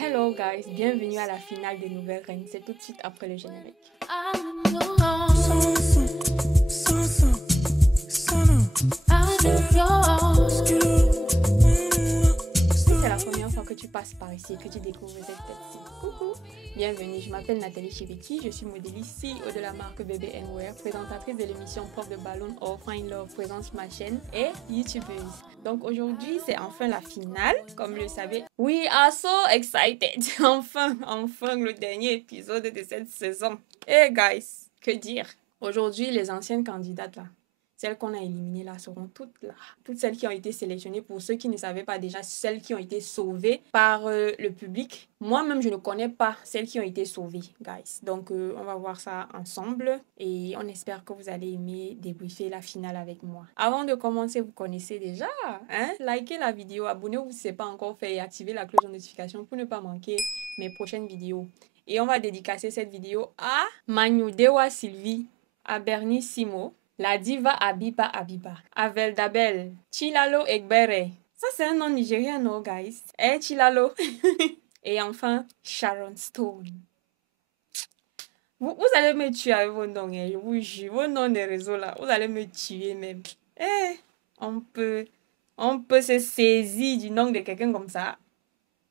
Hello guys, bienvenue à la finale des Nouvelles Reines. C'est tout de suite après le générique. Si c'est la première fois que tu passes par ici et que tu découvres cette tête-ci, coucou! Bienvenue, je m'appelle Nathalie Chibeki, je suis modéliste CEO de la marque Baby & Wear, présentatrice de l'émission Prof de Ballon or Find Love présente sur ma chaîne et youtubeuse. Donc aujourd'hui, c'est enfin la finale, comme vous le savez. We are so excited! Enfin le dernier épisode de cette saison. Hey guys, que dire? Aujourd'hui, les anciennes candidates là, celles qu'on a éliminées là seront toutes là. Toutes celles qui ont été sélectionnées, pour ceux qui ne savaient pas déjà, celles qui ont été sauvées par le public. Moi-même, je ne connais pas celles qui ont été sauvées, guys. Donc, on va voir ça ensemble et on espère que vous allez aimer débriefer la finale avec moi. Avant de commencer, vous connaissez déjà, hein? Likez la vidéo, abonnez-vous si ce n'est pas encore fait et activez la cloche de notification pour ne pas manquer mes prochaines vidéos. Et on va dédicacer cette vidéo à Manyudewa Sylvie, à Bernie Simo, la diva Abiba Abiba, Avel Dabel, Chilalo Egbere. Ça, c'est un nom nigérien, non, guys? Eh, Chilalo. Et enfin, Sharon Stone. Vous allez me tuer avec vos noms, hein, je vous jure. Vos noms des réseaux, là, vous allez me tuer même. Eh, on peut se saisir du nom de quelqu'un comme ça.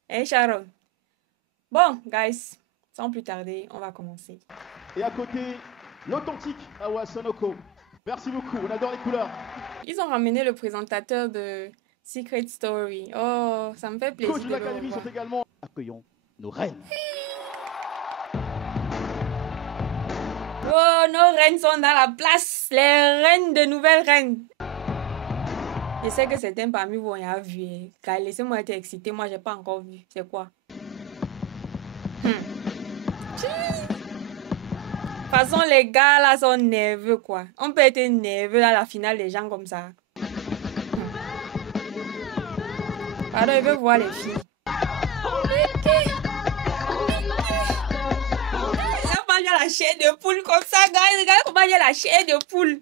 Eh, Sharon. Bon, guys, sans plus tarder, on va commencer. Et à côté, l'authentique Awa Sonoko. Merci beaucoup, on adore les couleurs. Ils ont ramené le présentateur de Secret Story. Oh, ça me fait plaisir. Coach de l'académie sont également. Accueillons nos reines. Oh, nos reines sont dans la place. Les reines de Nouvelles Reines. Je sais que certains parmi vous ont vu. Car laissez-moi être excité. Moi, j'ai pas encore vu. C'est quoi? De toute façon, les gars là sont nerveux, quoi. On peut être nerveux à la finale des gens comme ça. Pardon, je veux voir les filles. Regarde comment il y a la chair de poule comme ça, gars. Regarde comment il y a la chair de poule.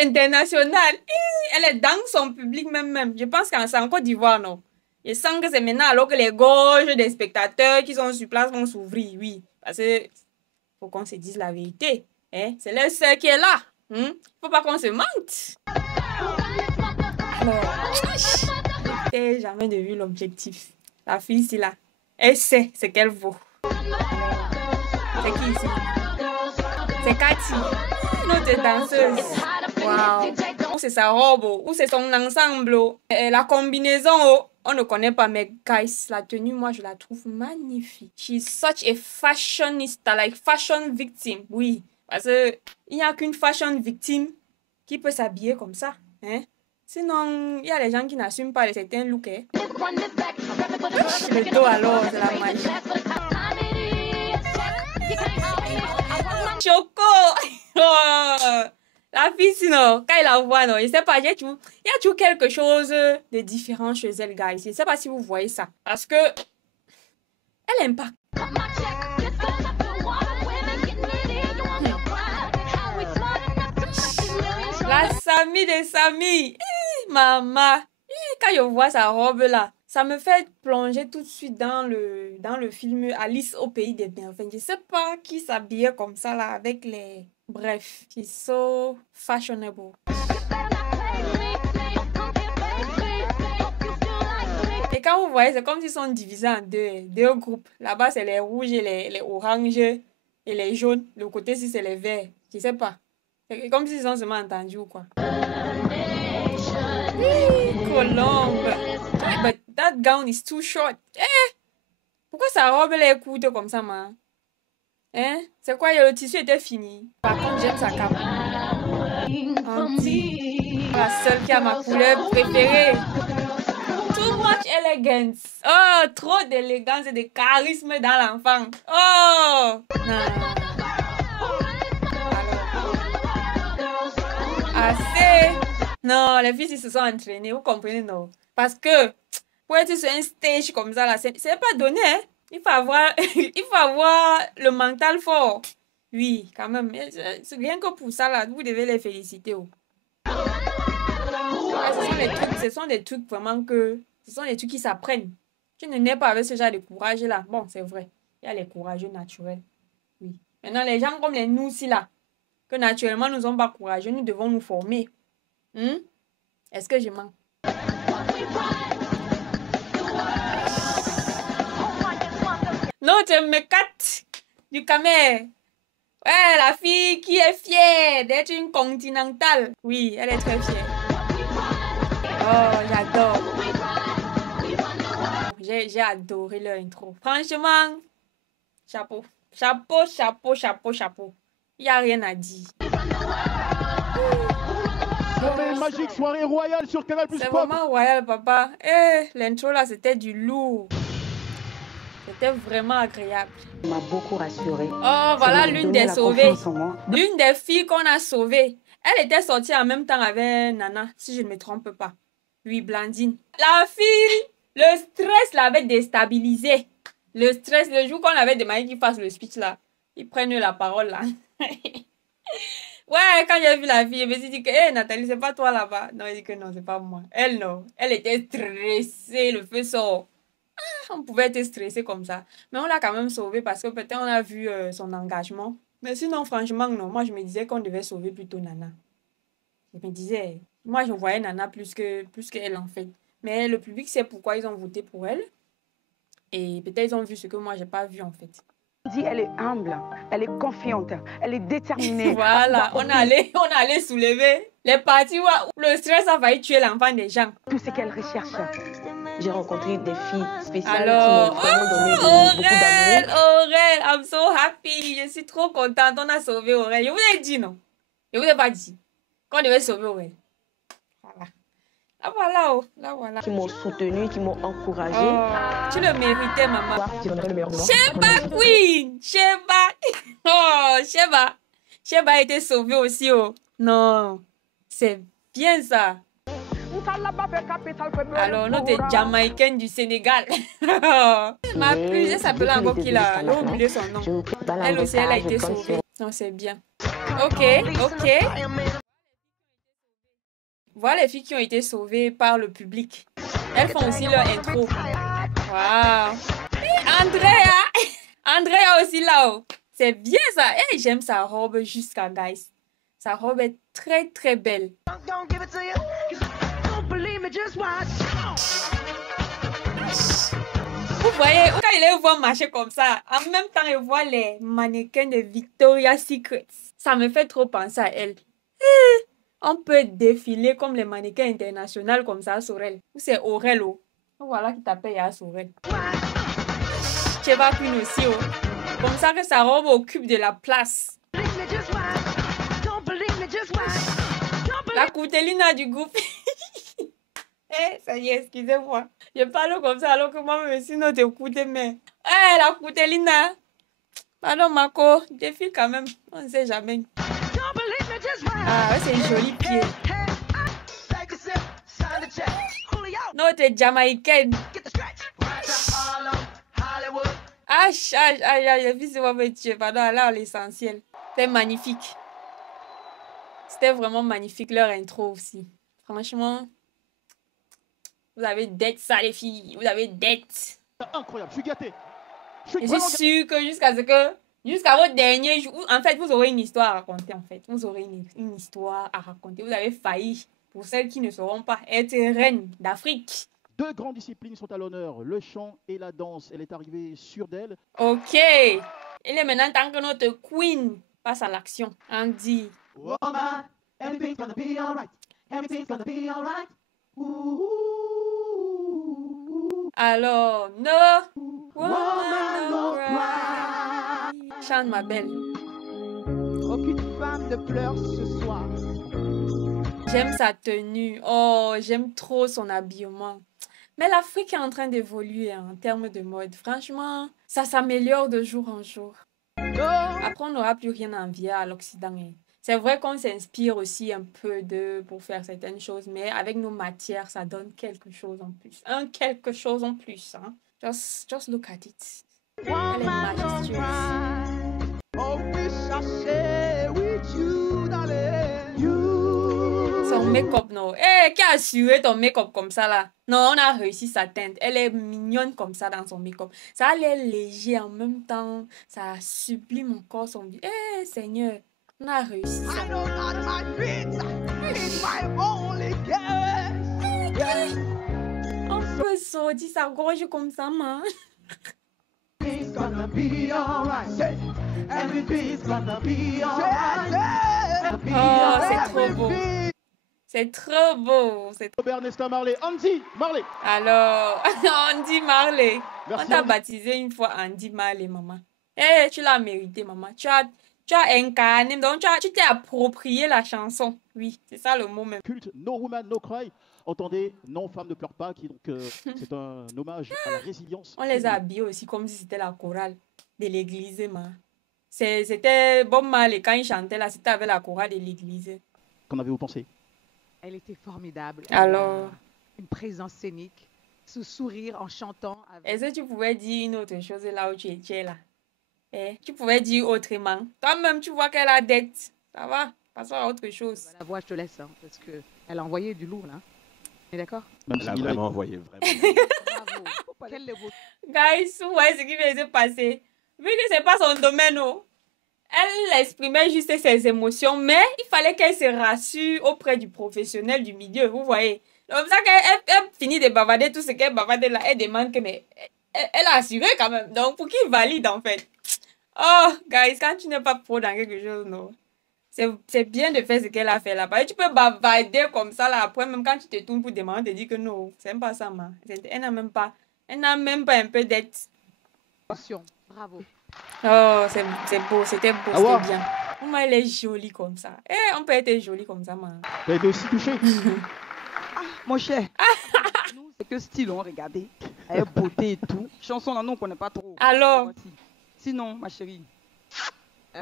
Internationale. Elle est dans son public même. Je pense que c'est en Côte d'Ivoire, non? Je sens que c'est maintenant alors que les gorges des spectateurs qui sont sur place vont s'ouvrir, oui. Parce que faut qu'on se dise la vérité. Hein? C'est leur sœur qui est là. Faut pas qu'on se mente. Alors, je n'ai jamais de vue l'objectif. La fille ici là, elle sait ce qu'elle vaut. C'est qui ici? C'est Cathy, notre danseuse. Wow. Ou c'est sa robe, ou c'est son ensemble. Et la combinaison, on ne connaît pas, mais guys, la tenue, moi, je la trouve magnifique. She's such a fashionista, like fashion victim. Oui, parce qu'il n'y a qu'une fashion victime qui peut s'habiller comme ça. Hein? Sinon, il y a les gens qui n'assument pas certains looks. Hein? Le dos alors, c'est la magie. Choco! Oh, la fille, sinon, quand elle la voit, non, je sais pas, il y a toujours quelque chose de différent chez elle, guys. Je sais pas si vous voyez ça. Parce que elle aime pas. La Sami de Sami. Maman. Quand je vois sa robe là, ça me fait plonger tout de suite dans le film Alice au pays des merveilles. Je sais pas qui s'habillait comme ça là avec les... Bref, she's so fashionable. Et quand vous voyez, c'est comme s'ils sont divisés en deux groupes. Là-bas, c'est les rouges et les oranges et les jaunes. Le côté, si c'est les verts. Je sais pas. C'est comme s'ils ont seulement entendu ou quoi. Colombe. But that gown is too short. Pourquoi sa robe elle est courte comme ça, man? Hein? C'est quoi? Le tissu était fini. Par contre, j'aime sa cape. La seule qui a ma couleur préférée. Too much elegance. Oh, trop d'élégance et de charisme dans l'enfant. Oh! Assez. Non, les filles, ils se sont entraînées. Vous comprenez, non? Parce que pour être sur un stage comme ça, là, c'est pas donné, hein? Il faut avoir le mental fort. Oui, quand même. C'est rien que pour ça, là, vous devez les féliciter. Oh. Ce sont des trucs vraiment que... Ce sont des trucs qui s'apprennent. Tu ne nais pas avec ce genre de courage-là. Bon, c'est vrai. Il y a les courageux naturels. Oui. Maintenant, les gens comme les nous, ici, là, que naturellement, nous ne sommes pas courageux, nous devons nous former. Est-ce que je mens? Non, tu me cates du Camer. Ouais, la fille qui est fière d'être une continentale. Oui, elle est très fière. Oh, j'adore. J'ai adoré leur intro. Franchement, chapeau. Chapeau, chapeau, chapeau, chapeau. Il n'y a rien à dire. Soirée magique, soirée royale sur Canal Plus. C'est vraiment royal, papa. L'intro là, c'était du lourd. C'était vraiment agréable. Ça m'a beaucoup rassurée. Oh, voilà l'une des sauvées. L'une des filles qu'on a sauvées. Elle était sortie en même temps avec Nana, si je ne me trompe pas. Oui, Blandine. La fille, le stress l'avait déstabilisée. Le stress, le jour qu'on avait demandé qu'il fasse le speech là, ils prennent la parole là. Ouais, quand j'ai vu la fille, je me suis dit que, hey, Nathalie, c'est pas toi là-bas. Non, elle dit que non, c'est pas moi. Elle, non. Elle était stressée, le feu sort. On pouvait être stressé comme ça. Mais on l'a quand même sauvé parce que peut-être on a vu son engagement. Mais sinon, franchement, non. Moi, je me disais qu'on devait sauver plutôt Nana. Je me disais, moi, je voyais Nana plus qu'elle en fait. Mais le public sait pourquoi ils ont voté pour elle. Et peut-être ils ont vu ce que moi, j'ai pas vu en fait. Elle est humble, elle est confiante, elle est déterminée. Voilà, on allait soulever les parties où le stress a failli tuer l'enfant des gens. Tout ce qu'elle recherche. J'ai rencontré des filles spéciales alors, qui m'ont vraiment donné beaucoup d'amour. Aurel, I'm so happy. Je suis trop contente. On a sauvé Aurel. Je vous ai dit non. Je vous ai pas dit qu'on devait sauver Aurel. Voilà. Là voilà, oh. Là voilà. Qui m'ont soutenue, qui m'ont encouragée. Oh, tu le méritais, maman. Qui donnerait le meilleur de moi. Sheba Queen. Sheba. Oh, Sheba. Sheba a été sauvée aussi, oh. Non. C'est bien ça. Alors, notre Jamaïcaine du Sénégal. Ma plus, elle s'appelle encore qui là. J'ai oublié son nom. Elle aussi, elle a été sauvée. Non, c'est bien. Ok. Voilà les filles qui ont été sauvées par le public. Elles font aussi leur intro. Waouh. Andrea aussi là-haut. C'est bien ça. Et j'aime sa robe jusqu'à guys. Sa robe est très très belle. Vous voyez, quand il les voit marcher comme ça, en même temps, il voit les mannequins de Victoria's Secret. Ça me fait trop penser à elle. On peut défiler comme les mannequins internationaux comme ça, Sorel. Ou c'est Aurel, oh. Voilà qui t'appelle à Sorel. Cheva Queen aussi, oh. Comme ça que sa robe occupe de la place. La Coutelina du groupe. Eh, ça y est, excusez-moi. Je parle comme ça alors que moi, je suis notre écoute, mais... Eh, la Coutelina. Pardon, Marco. Défile quand même. On ne sait jamais. Ah, c'est un joli pied. Notre Jamaïcaine. Je vis sur votre Dieu. Pardon, là, l'essentiel. C'était magnifique. C'était vraiment magnifique, leur intro aussi. Franchement, vous avez dette, ça, les filles. Vous avez dette. Incroyable, je suis gâté. Je suis sûre que jusqu'à votre dernier jour, en fait, vous aurez une histoire à raconter, en fait. Vous aurez une histoire à raconter. Vous avez failli, pour celles qui ne sauront pas, être reine d'Afrique. 2 grandes disciplines sont à l'honneur, le chant et la danse. Elle est arrivée sûre d'elle. Ok. Il est maintenant temps que notre queen passe à l'action. Andy. Woman, everything's gonna be alright. Everything's gonna be alright. Alors, no. Woman, no cry. Chante, ma belle. Aucune femme ne pleure ce soir. J'aime sa tenue. Oh, j'aime trop son habillement. Mais l'Afrique est en train d'évoluer en termes de mode. Franchement, ça s'améliore de jour en jour. Après, on n'aura plus rien à envier à l'Occident. C'est vrai qu'on s'inspire aussi un peu pour faire certaines choses, mais avec nos matières, ça donne quelque chose en plus. Quelque chose en plus. Hein? Just look at it. Elle est majestueuse. Son make-up, non. Eh, qui a assuré ton make-up comme ça, là? Non, on a réussi sa teinte. Elle est mignonne comme ça dans son make-up. Ça a l'air léger en même temps. Ça sublime encore son visage. Eh, Seigneur, on a réussi ça. On peut sortir sa gorge comme ça, man. Everything's gonna be alright. Everything's gonna be alright. Oh, c'est trop beau. C'est trop beau. Robert Nesta Marley, Andy Marley. Alors, Andy Marley. Merci, On t'a Andy. baptisé une fois Andy Marley, maman. Eh, tu l'as mérité, maman. Tu as incarné, donc tu t'es approprié la chanson. Oui, c'est ça le mot même. Culte No Woman, No Cry. Entendez, non, femme ne pleure pas, c'est un hommage à la résilience. On les a habillés aussi comme si c'était la chorale de l'église, ma. C'était Bob Marley, quand il chantait là, c'était avec la chorale de l'église. Qu'en avez-vous pensé? Elle était formidable. Alors, Une présence scénique, ce sourire en chantant. est-ce que tu pouvais dire une autre chose là où tu étais là? Eh, tu pouvais dire autrement. Toi-même, tu vois qu'elle a dette. Ça va, passons à autre chose. La voix, je te laisse, hein, parce qu'elle a envoyé du lourd, là. On est d'accord? Même Elle a s'il vraiment envoyé, vraiment. Bravo. Quel est votre... Guys, vous voyez ce qui vient de se passer. Vu que c'est pas son domaine, oh, elle exprimait juste ses émotions, mais il fallait qu'elle se rassure auprès du professionnel du milieu, vous voyez. C'est comme ça qu'elle finit de bavarder tout ce qu'elle bavardait là. Elle demande que, mais elle a assuré quand même. Donc, pour qu'il valide, en fait. Oh, guys, quand tu n'es pas pro dans quelque chose, non. C'est bien de faire ce qu'elle a fait là-bas. Et tu peux bavarder comme ça là. Après, même quand tu te tournes pour demander, tu te dis que non, c'est même pas ça, man. Elle n'a même pas un peu d'être. Bravo. Oh, c'est beau, c'était beau, Ah ouais. c'était bien. Comment elle est jolie comme ça. Eh, on peut être jolie comme ça, man. Tu as été aussi touché? Mon cher, nous, c'est que style, on regardait. Elle beauté et tout. Chanson, là, nous, on ne connaît pas trop. Alors, Voici. Sinon, ma chérie,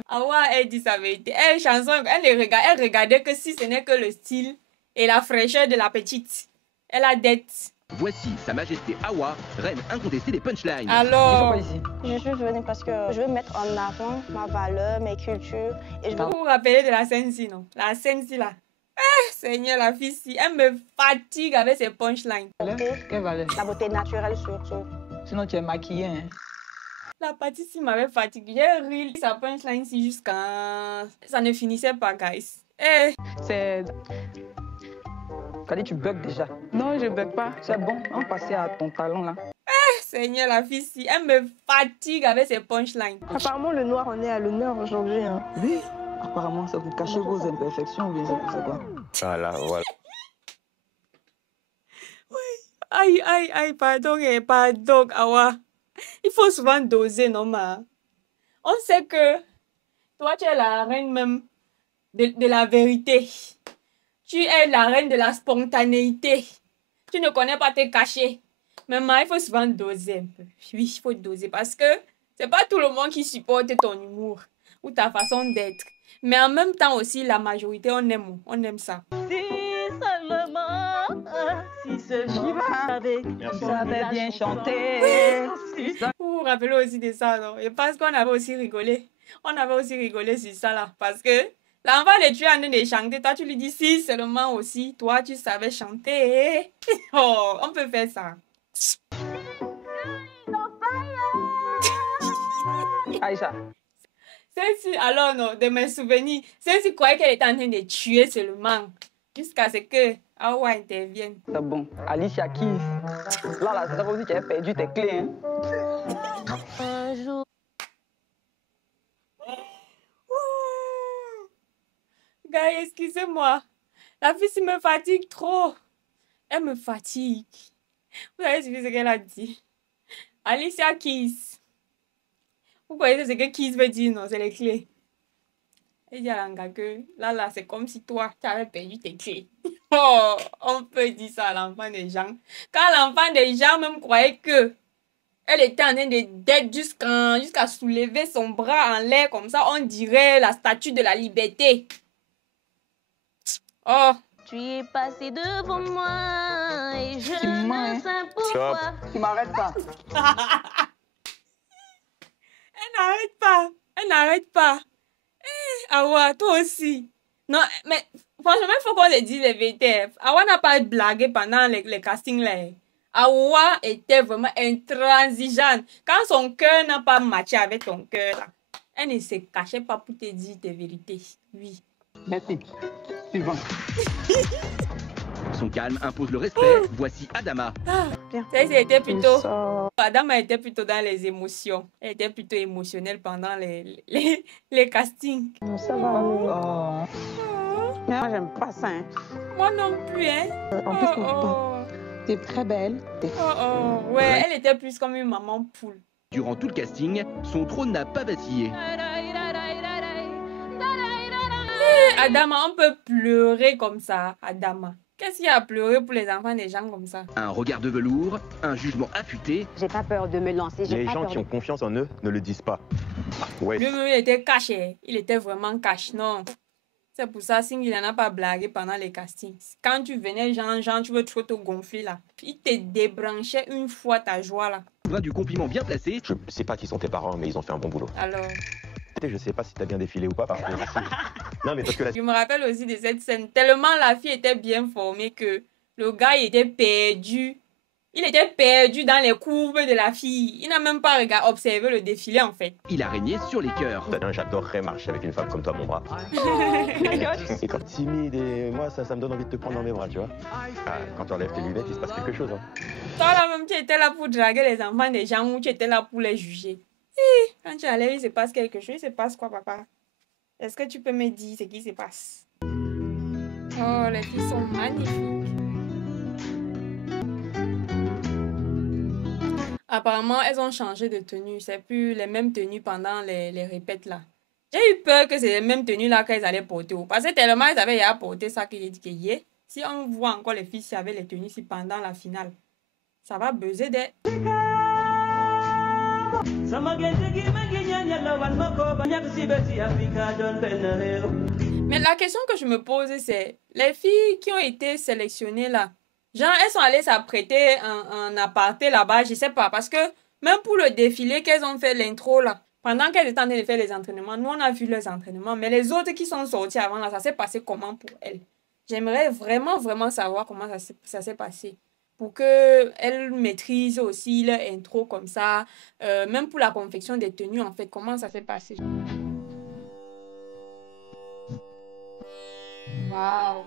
Awa, elle dit sa vérité. Elle, chanson, elle regardait que si ce n'est que le style et la fraîcheur de la petite. Elle a dette. Voici Sa Majesté Awa, reine incontestée des punchlines. Alors, pas ici. Je suis venue parce que je veux mettre en avant ma valeur, mes cultures. Et je veux... vous vous rappelez de la scène-ci, non? La scène-ci, là. Eh, Seigneur, la fille-ci, elle me fatigue avec ses punchlines. Quelle valeur? La beauté naturelle surtout. Sinon, tu es maquillée. Hein. La partie-ci m'avait fatiguée. J'ai ri sa punchline-ci jusqu'à... Ça ne finissait pas, guys. Eh, C'est... Kadi, tu bugs déjà. Non, je ne bug pas. C'est bon, on passait à ton talon, là. Seigneur, la fille-ci, elle me fatigue avec ses punchlines. Apparemment, le noir en est à l'honneur aujourd'hui. Hein. Oui. Apparemment, c'est pour cacher vos imperfections, ou bien c'est quoi? Voilà, voilà. Aïe, aïe, aïe, pardon, pardon, Awa. Il faut souvent doser, non, ma. On sait que toi, tu es la reine même de la vérité. Tu es la reine de la spontanéité. Tu ne connais pas tes cachets. Mais ma, il faut souvent doser un peu. Oui, il faut doser parce que c'est pas tout le monde qui supporte ton humour ou ta façon d'être. Mais en même temps aussi, la majorité, on aime ça. Si seulement, si ce Shiva savait bien chanter. Oui. Vous vous rappelez aussi de ça, non? Et parce qu'on avait aussi rigolé. On avait aussi rigolé sur ça, là. Parce que l'enfant de tu es en train de chanter. Toi, tu lui dis si seulement aussi, toi, tu savais chanter. Oh, on peut faire ça. Aïcha. Celle-ci, alors non, de mes souvenirs, celle-ci croyait qu'elle était en train de tuer seulement. Jusqu'à ce que Awa intervienne. C'est bon. Alicia Keys. Là, c'est comme si tu avais perdu tes clés. Hein? Un jour. Gars, excusez-moi. La fille me fatigue trop. Elle me fatigue. Vous avez suivi ce qu'elle a dit. Alicia Keys. Vous voyez ce que Keys veut dire, non? C'est les clés. Elle dit à l'anga que là, c'est comme si toi, tu avais perdu tes clés. Oh, on peut dire ça à l'enfant des gens. Quand l'enfant des gens même croyait que elle était en train d'être jusqu'à soulever son bras en l'air comme ça, on dirait la statue de la liberté. Oh. Tu es passé devant moi et je ne sais pourquoi. Tu m'arrêtes pas. Elle n'arrête pas. Awa, toi aussi. Non, mais franchement, il faut qu'on le dise les vérités. Awa n'a pas blagué pendant les castings là. Awa était vraiment intransigeante. Quand son cœur n'a pas matché avec ton cœur, là, elle ne se cachait pas pour te dire tes vérités. Oui. Merci. Suivant. Son calme impose le respect. Voici Adama. C'était plutôt... Adama était plutôt dans les émotions. Elle était plutôt émotionnelle pendant les castings. Ça va. Oh. Moi, j'aime pas ça. Hein. Moi non plus, hein. En plus, t'es très belle. Ouais, elle était plus comme une maman poule. Durant tout le casting, son trône n'a pas vacillé. Adama, on peut pleurer comme ça, Adama. Qu'est-ce qu'il y a à pleurer pour les enfants des gens comme ça? Un regard de velours, un jugement affûté. J'ai pas peur de me lancer. Les gens qui ont confiance en eux ne le disent pas. Ouais. Lui-même, il était caché. Il était vraiment caché. Non. C'est pour ça, Sing, il n'en a pas blagué pendant les castings. Quand tu venais, Jean, tu veux trop te gonfler là. Il te débranchait une fois ta joie là. Du compliment bien placé. Je sais pas qui sont tes parents, mais ils ont fait un bon boulot. Alors... Je sais pas si t'as bien défilé ou pas, parce que... Non, mais parce que Je me rappelle aussi de cette scène. Tellement la fille était bien formée que le gars, il était perdu. Il était perdu dans les courbes de la fille. Il n'a même pas observé le défilé, en fait. Il a régné sur les cœurs. J'adorerais marcher avec une femme comme toi à mon bras. Et quand timide, et moi, ça me donne envie de te prendre dans mes bras, tu vois. Quand tu enlèves tes lunettes, il se passe quelque chose. Hein. Toi, là, même, tu étais là pour draguer les enfants des gens ou tu étais là pour les juger. Quand tu allais, il se passe quelque chose. Il se passe quoi, papa? Est-ce que tu peux me dire ce qui se passe? Oh, les filles sont magnifiques. Apparemment, elles ont changé de tenue. C'est plus les mêmes tenues pendant les répètes là. J'ai eu peur que c'est les mêmes tenues là qu'elles allaient porter. Parce que tellement elles avaient à porter ça que j'ai dit que si on voit encore les filles avec les tenues pendant la finale, ça va buzzer des... Mais la question que je me pose, c'est les filles qui ont été sélectionnées là, genre elles sont allées s'apprêter en aparté là-bas, je sais pas, parce que même pour le défilé qu'elles ont fait l'intro là, pendant qu'elles étaient en train de faire les entraînements, nous on a vu leurs entraînements, mais les autres qui sont sortis avant là, ça s'est passé comment pour elles? J'aimerais vraiment savoir comment ça s'est passé. Pour qu'elles maîtrisent aussi leur intro comme ça, même pour la confection des tenues, en fait, comment ça s'est passé. Waouh!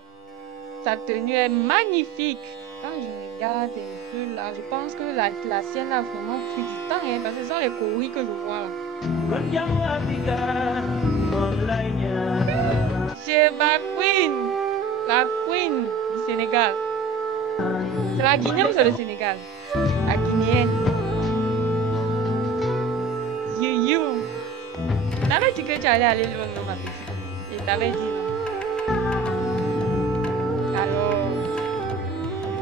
Sa tenue est magnifique! Quand je regarde un peu là, je pense que la sienne a vraiment pris du temps, hein, parce que ce sont les choris que je vois là. c'est ma queen. La queen du Sénégal. C'est la Guinée ou c'est le Sénégal? La Guinéenne. You. Je t'avais dit que tu allais aller loin, non, ma petite. Je t'avais dit non. Alors,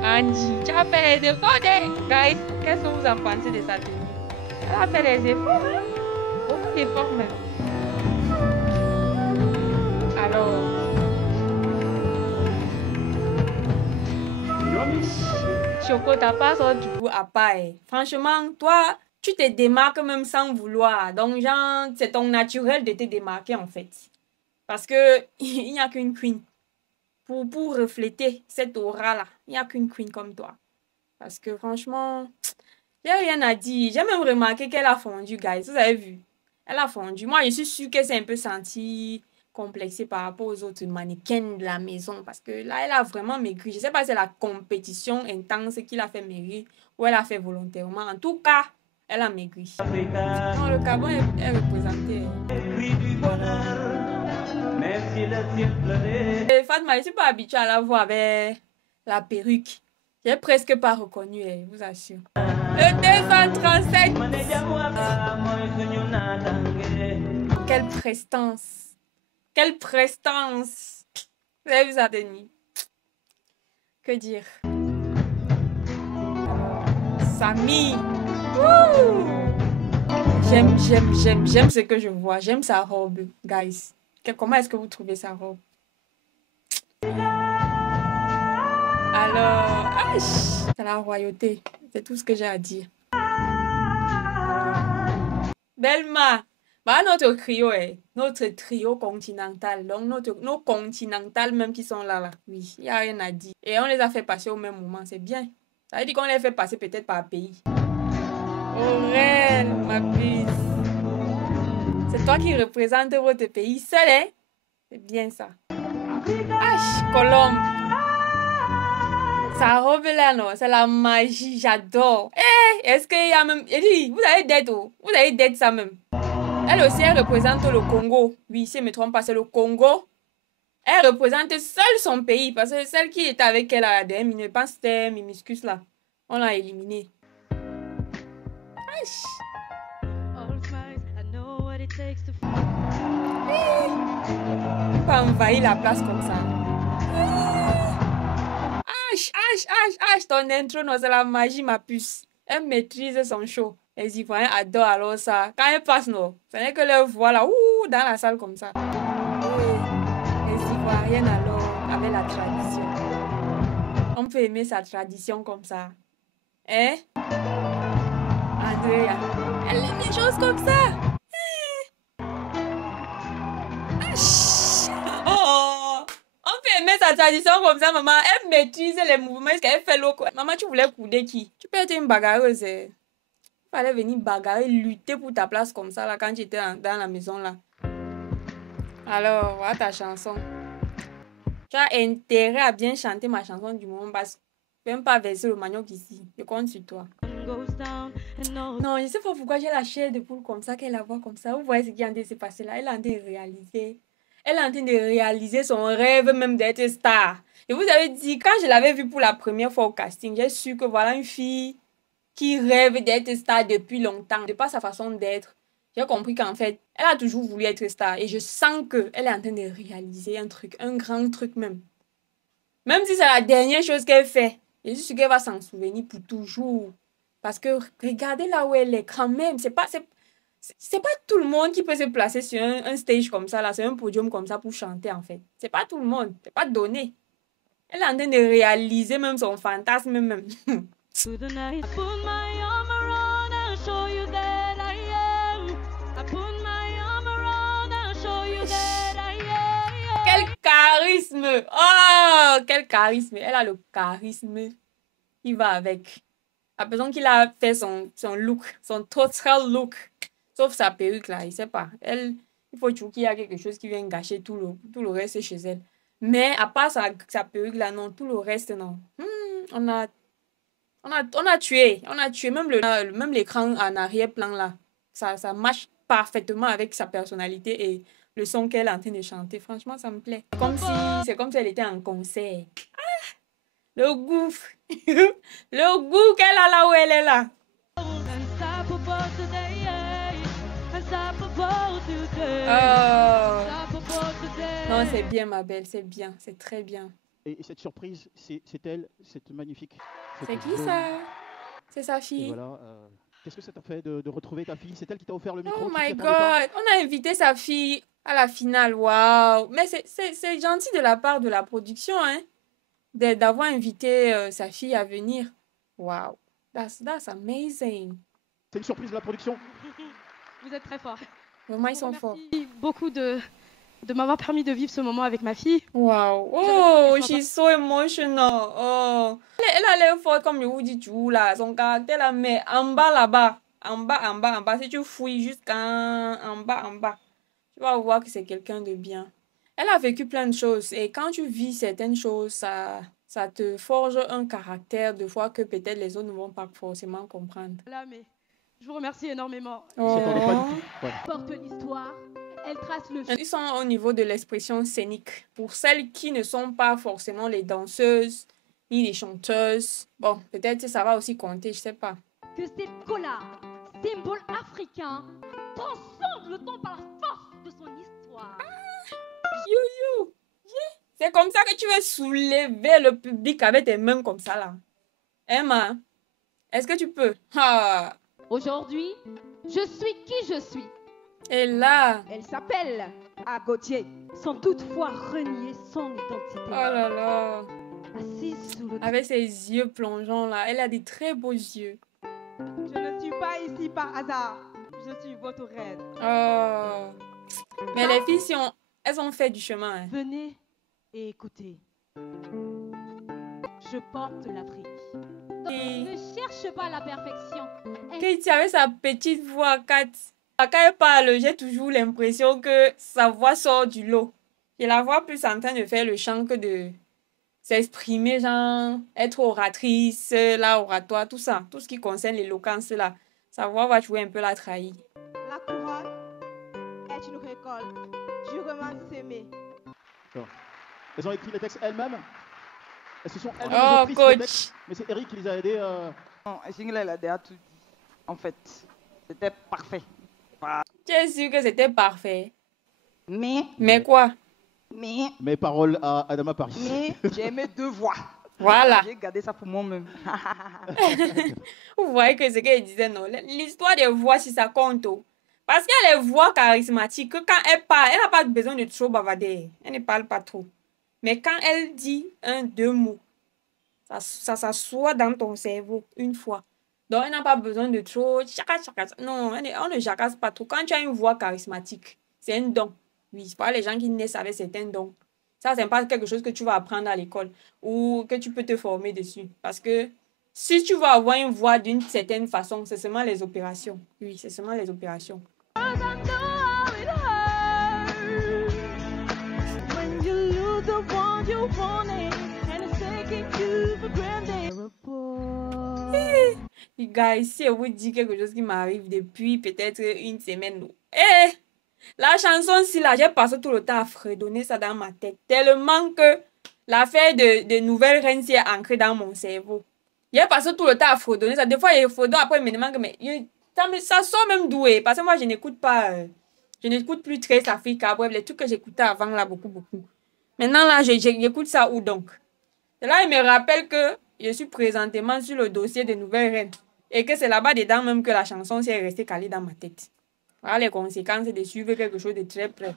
Angie, tu as fait les efforts, guys. Qu'est-ce que vous en pensez de sa tenue? Elle a fait les efforts, hein? Beaucoup d'efforts même. Alors, Choco, t'as pas sorti du goût à paille. Franchement, toi, tu te démarques même sans vouloir. Donc, genre, c'est ton naturel de te démarquer en fait. Parce que il n'y a qu'une queen. Pour refléter cette aura-là, il n'y a qu'une queen comme toi. Parce que franchement, j'ai rien à dire. J'ai même remarqué qu'elle a fondu, guys. Vous avez vu? Elle a fondu. Moi, je suis sûre qu'elle s'est un peu sentie complexée par rapport aux autres mannequins de la maison. Parce que là, elle a vraiment maigri. Je ne sais pas si c'est la compétition intense qui l'a fait maigrir ou elle a fait volontairement. En tout cas, elle a maigri. Non, le Gabon est représenté. Fatma, je ne suis pas habituée à la voir avec la perruque. Je n'ai presque pas reconnu, je vous assure. Le 237. Quelle prestance. Quelle prestance. Vous avez vu ça, Denis? Que dire? Samy. J'aime ce que je vois. J'aime sa robe, guys. Comment est-ce que vous trouvez sa robe? Alors, c'est la royauté. C'est tout ce que j'ai à dire. Belma. Bah, notre trio continental. Donc, nos continentales même qui sont là. Oui, il n'y a rien à dire. Et on les a fait passer au même moment. C'est bien. Ça veut dire qu'on les fait passer peut-être par pays. Aurel, ma puce. C'est toi qui représente votre pays seul, hein? C'est bien ça. Colombe. Sa robe là, non, c'est la magie, j'adore. Est-ce qu'il y a même... vous avez d'être, vous avez d'être ça même. Elle aussi, elle représente le Congo. Oui, si je ne me trompe pas, c'est le Congo. Elle représente seule son pays. Parce que celle qui était avec elle à la DM, je pense que c'était Mimiscus là. On l'a éliminée. Pas envahir la place comme ça. Ton intro, non, c'est la magie, ma puce. Elle maîtrise son show. Les Ivoiriens adorent alors ça. Quand elle passe, non, ce n'est que leur voix là, dans la salle comme ça. Les Ivoiriennes alors, avec la tradition. On peut aimer sa tradition comme ça. Hein? Andrea, elle aime les choses comme ça. On peut aimer sa tradition comme ça, maman. Elle maîtrise les mouvements. Est-ce qu'elle fait l'eau? Maman, tu voulais couder qui? Tu peux être une bagarreuse. Il fallait venir bagarrer, lutter pour ta place comme ça, là, quand tu étais dans la maison, là. Alors, voilà ta chanson. Tu as intérêt à bien chanter ma chanson du moment parce que je ne peux même pas verser le manioc ici. Je compte sur toi. Non, je ne sais pas pourquoi j'ai la chair de poule comme ça, qu'elle la voit comme ça. Vous voyez ce qui est en train de se passer là. Elle est en train de réaliser. Elle est en train de réaliser son rêve même d'être star. Et vous avez dit, quand je l'avais vue pour la première fois au casting, j'ai su que voilà une fille qui rêve d'être star depuis longtemps. De par sa façon d'être, j'ai compris qu'en fait, elle a toujours voulu être star. Et je sens qu'elle est en train de réaliser un truc, un grand truc même. Même si c'est la dernière chose qu'elle fait, je suis sûre qu'elle va s'en souvenir pour toujours. Parce que regardez là où elle est quand même. C'est pas tout le monde qui peut se placer sur un stage comme ça, là, sur un podium comme ça pour chanter en fait. C'est pas tout le monde, c'est pas donné. Elle est en train de réaliser même son fantasme même. Quel charisme! Oh, quel charisme! Elle a le charisme qui va avec. La personne qui a fait son look, son total look, sauf sa perruque là, il sait pas. Il faut toujours qu'il y a quelque chose qui vient gâcher tout le reste chez elle. Mais à part sa perruque là, non, tout le reste, non. On a tué. Même l'écran en arrière-plan là. Ça marche parfaitement avec sa personnalité et le son qu'elle est en train de chanter. Franchement, ça me plaît. C'est comme si elle était en concert. Ah, le goût. Le goût qu'elle a là où elle est là. Oh. Non, c'est bien, ma belle, c'est bien, c'est très bien. Et cette surprise, c'est elle, c'est magnifique. C'est qui ça? C'est sa Et fille. voilà, qu'est-ce que ça t'a fait de retrouver ta fille? C'est elle qui t'a offert le micro? Oh tu my t'y attendais pas? God, on a invité sa fille à la finale, waouh. Mais c'est gentil de la part de la production, hein, d'avoir invité sa fille à venir. Waouh, that's amazing. C'est une surprise de la production. Vous êtes très fort. Vraiment, ils sont forts. Merci beaucoup de m'avoir permis de vivre ce moment avec ma fille. Wow. Oh, she's so emotional. Oh. Elle a l'air forte comme je vous dis, tu vois, là. Son caractère là, mais en bas là-bas. En bas. Si tu fouilles jusqu'en bas, tu vas voir que c'est quelqu'un de bien. Elle a vécu plein de choses. Et quand tu vis certaines choses, ça te forge un caractère de fois que peut-être les autres ne vont pas forcément comprendre. Là, mais je vous remercie énormément. Oh. Elle porte l'histoire. Elle trace le... Ils sont au niveau de l'expression scénique. Pour celles qui ne sont pas forcément les danseuses ni les chanteuses, bon, peut-être que ça va aussi compter, je sais pas. Que cette cola, symbole africain, transcende le temps par la force de son histoire. You. Yeah. C'est comme ça que tu veux soulever le public avec tes mains comme ça là. Emma, est-ce que tu peux? Ah. Aujourd'hui, je suis qui je suis. Et là, Elle s'appelle Gauthier, sans toutefois renier son identité. oh là là, Assise sous le... avec ses yeux plongeants là, elle a des très beaux yeux. Je ne suis pas ici par hasard. Je suis votre reine. Oh. Mais les filles, elles ont fait du chemin. Hein. Venez et écoutez. Je porte l'Afrique. Ne cherche pas la perfection. Katie avec sa petite voix, Kat. Quand elle parle, j'ai toujours l'impression que sa voix sort du lot. Je la vois plus en train de faire le chant que de s'exprimer, genre être oratrice, là, oratoire, tout ça. Tout ce qui concerne l'éloquence, là. Sa voix va jouer un peu la trahie. La couronne est une récolte durement sémée. Elles ont écrit les textes elles-mêmes? Elles se sont elles-mêmes Oh, écrites ces coach. textes? Mais c'est Eric qui les a aidés. Non, Singla, elle a déjà tout dit. En fait, c'était parfait. Tu es sûr que c'était parfait? Mais Quoi? Mes paroles à Adama Paris. Mais j'ai aimé deux voix. Voilà. J'ai gardé ça pour moi-même. Vous voyez que ce qu'elle disait, non? L'histoire des voix, si ça compte. Oh. Parce qu'il y a les voix charismatiques, que quand elle parle, elle n'a pas besoin de trop bavader. Elle ne parle pas trop. Mais quand elle dit deux mots, ça s'assoit dans ton cerveau une fois. Donc, elle n'a pas besoin de trop... Non, on ne jacasse pas trop. Quand tu as une voix charismatique, c'est un don. Oui, pas les gens qui naissent avec certains dons. Ça, c'est pas quelque chose que tu vas apprendre à l'école ou que tu peux te former dessus. Parce que si tu vas avoir une voix d'une certaine façon, c'est seulement les opérations. Oui, c'est seulement les opérations. Les gars, ici, je vous dis quelque chose qui m'arrive depuis peut-être une semaine. Eh! La chanson, si là, j'ai passé tout le temps à fredonner ça dans ma tête. Tellement que l'affaire de Nouvelle Reine s'est ancrée dans mon cerveau. J'ai passé tout le temps à fredonner ça. Des fois, il fredonne, après, il me demande, mais ça sort même doué. Parce que moi, je n'écoute pas, je n'écoute plus très Africa. Bref, les trucs que j'écoutais avant, là, beaucoup. Maintenant, là, j'écoute ça où donc? Et là, il me rappelle que je suis présentement sur le dossier de Nouvelle Reine. Et que c'est là-bas dedans même que la chanson s'est restée calée dans ma tête. Voilà les conséquences de suivre quelque chose de très près.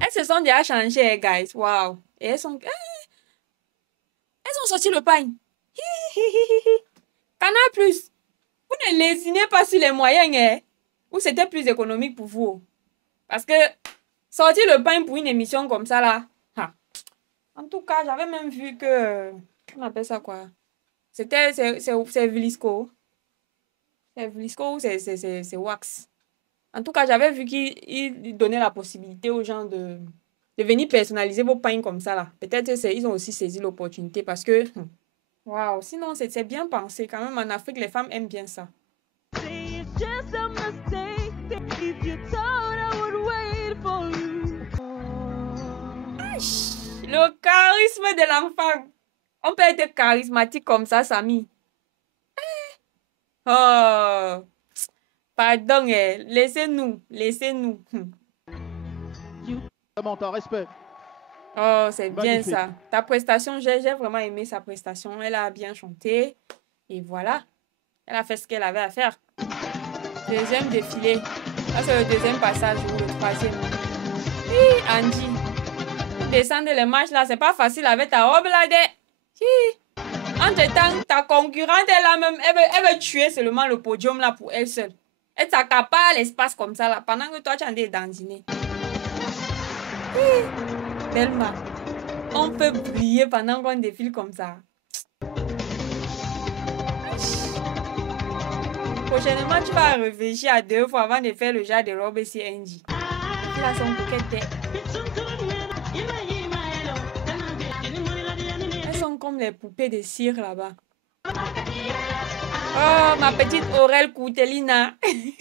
Elles se sont déjà changées, guys. Wow. Et elles ont sorti le pain. Canal Plus. Vous ne lésinez pas sur les moyens, hein? Ou c'était plus économique pour vous? Parce que sortir le pain pour une émission comme ça, là. En tout cas, j'avais même vu que... On appelle ça quoi? C'est Vlisco. C'est Vlisco ou c'est Wax? En tout cas, j'avais vu qu'il donnait la possibilité aux gens de venir personnaliser vos pains comme ça, là. Peut-être qu'ils ont aussi saisi l'opportunité parce que Waouh, sinon c'est bien pensé. Quand même, en Afrique, les femmes aiment bien ça. Le charisme de l'enfant. On peut être charismatique comme ça, Samy. Oh, pardon, laissez-nous, laissez-nous. Samantha, respect. Oh, c'est bien Magnifique. ça. Ta prestation, j'ai vraiment aimé sa prestation. Elle a bien chanté. Et voilà. Elle a fait ce qu'elle avait à faire. Deuxième défilé. Ça, c'est le deuxième passage ou le troisième. Oui, Angie. Descendre les marches là, c'est pas facile avec ta robe là. Entre-temps, ta concurrente, elle veut tuer seulement le podium là pour elle seule. Elle s'accapare l'espace comme ça là, pendant que toi tu en es dandiner. Tellement. On peut briller pendant qu'on défile comme ça. Prochainement, tu vas réfléchir à 2 fois avant de faire le genre de robe ici, Angie. Et là, son coquette. Elles sont comme les poupées de cire là-bas. Oh, ma petite Aurel Coutelina. Elle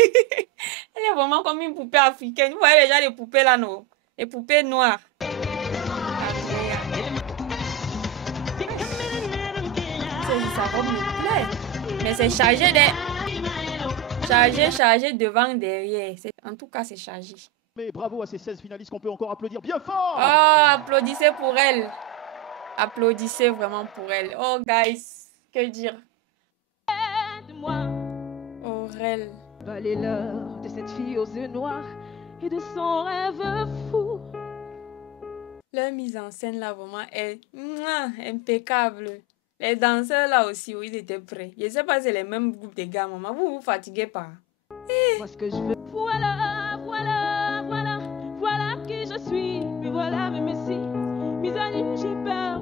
est vraiment comme une poupée africaine. Vous voyez déjà les poupées là, non? Les poupées noires. Sa robe me plaît. Mais c'est chargé de... Chargé devant, derrière. En tout cas, c'est chargé. Mais bravo à ces 16 finalistes qu'on peut encore applaudir bien fort. Oh, applaudissez pour elle. Applaudissez vraiment pour elle. Oh, guys, que dire? Aurel. Valait l'heure de cette fille aux yeux noirs et de son rêve fou. Leur mise en scène là vraiment est impeccable. Les danseurs là aussi, oui, ils étaient prêts. Je sais pas si c'est les mêmes groupes de gars, maman. Vous fatiguez pas. Moi ce que je veux. Voilà, voilà, voilà, voilà qui je suis. Puis voilà mes messies, mes amis, j'ai peur.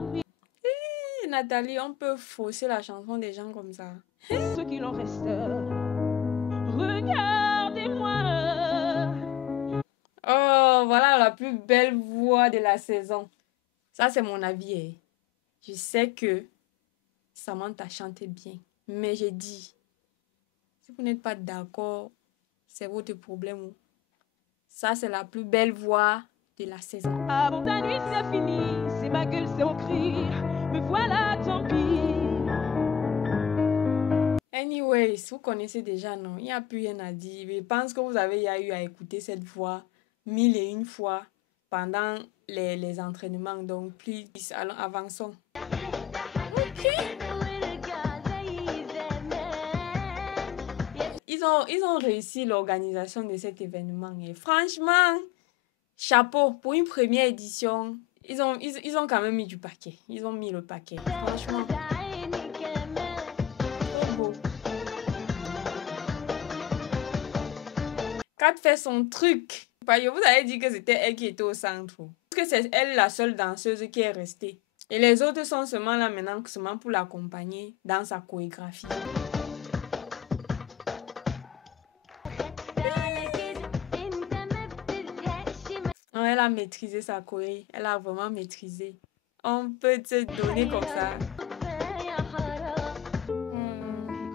Nathalie, on peut fausser la chanson des gens comme ça. Ce qu'il en reste. Regardez-moi. Oh, voilà la plus belle voix de la saison. Ça, c'est mon avis. Hein. Je sais que Samantha chantait bien. Mais j'ai dit, si vous n'êtes pas d'accord, c'est votre problème. Ça, c'est la plus belle voix de la saison. Ah bon, ta nuit, c'est fini. C'est ma gueule, c'est mon cri. Me voilà, tant pis. Anyways, vous connaissez déjà, non? Il n'y a plus rien à dire. Je pense que vous avez eu à écouter cette voix 1001 fois pendant les entraînements. Donc, plus allons, avançons. Ok. Ils ont réussi l'organisation de cet événement. Et franchement, chapeau pour une première édition. Ils ont quand même mis du paquet. Ils ont mis le paquet. Franchement. Trop beau. Kat fait son truc. Je vous avais dit que c'était elle qui était au centre. Parce que c'est elle la seule danseuse qui est restée. Et les autres sont seulement là maintenant seulement pour l'accompagner dans sa chorégraphie. Elle a maîtrisé sa choré. Elle a vraiment maîtrisé. On peut se donner comme ça.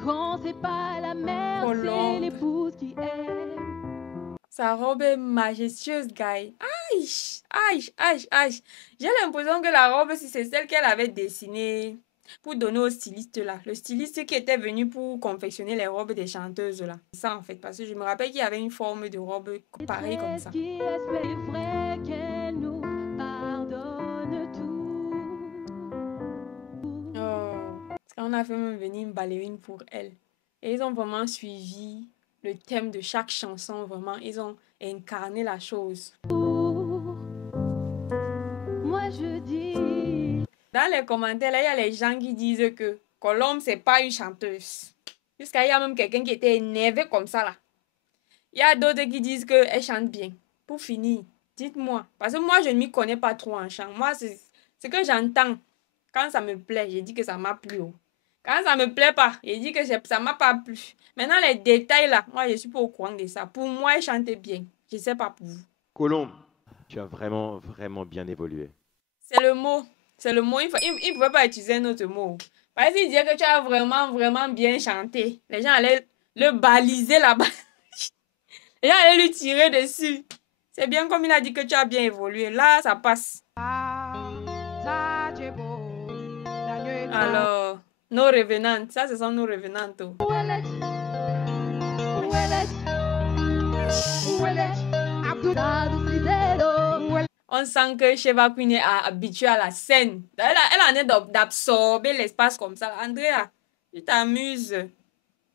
Quand c'est pas la mère, c'est l'épouse qui aime. Sa robe est majestueuse, guy. Aïe, aïe, aïe, aïe. J'ai l'impression que la robe, c'est celle qu'elle avait dessinée pour donner au styliste là. Le styliste qui était venu pour confectionner les robes des chanteuses là. C'est ça en fait, parce que je me rappelle qu'il y avait une forme de robe pareille comme ça. On a fait même venir une ballerine pour elle. Et ils ont vraiment suivi le thème de chaque chanson, vraiment. Ils ont incarné la chose. Moi je dis... Dans les commentaires, là, il y a les gens qui disent que Colombe, c'est pas une chanteuse. Jusqu'à il y a même quelqu'un qui était énervé comme ça, là. Il y a d'autres qui disent qu'elle chante bien. Pour finir, dites-moi. Parce que moi, je ne m'y connais pas trop en chant. Moi, c'est ce que j'entends. Quand ça me plaît, j'ai dit que ça m'a plu. Quand ça me plaît pas, j'ai dit que ça m'a pas plu. Maintenant, les détails là, moi, je suis pas au courant de ça. Pour moi, elle chantait bien. Je sais pas pour vous. Colombe, tu as vraiment bien évolué. C'est le mot. C'est le mot, il ne pouvait pas utiliser un autre mot. Parce qu'il disait que tu as vraiment, vraiment bien chanté. Les gens allaient le baliser là-bas. Les gens allaient lui tirer dessus. C'est bien comme il a dit que tu as bien évolué. Là, ça passe. Alors, nos revenantes. Ça, ce sont nos revenantes. On sent que Sheva Queen est habituée à la scène. Elle en est d'absorber l'espace comme ça. Andrea, tu t'amuses.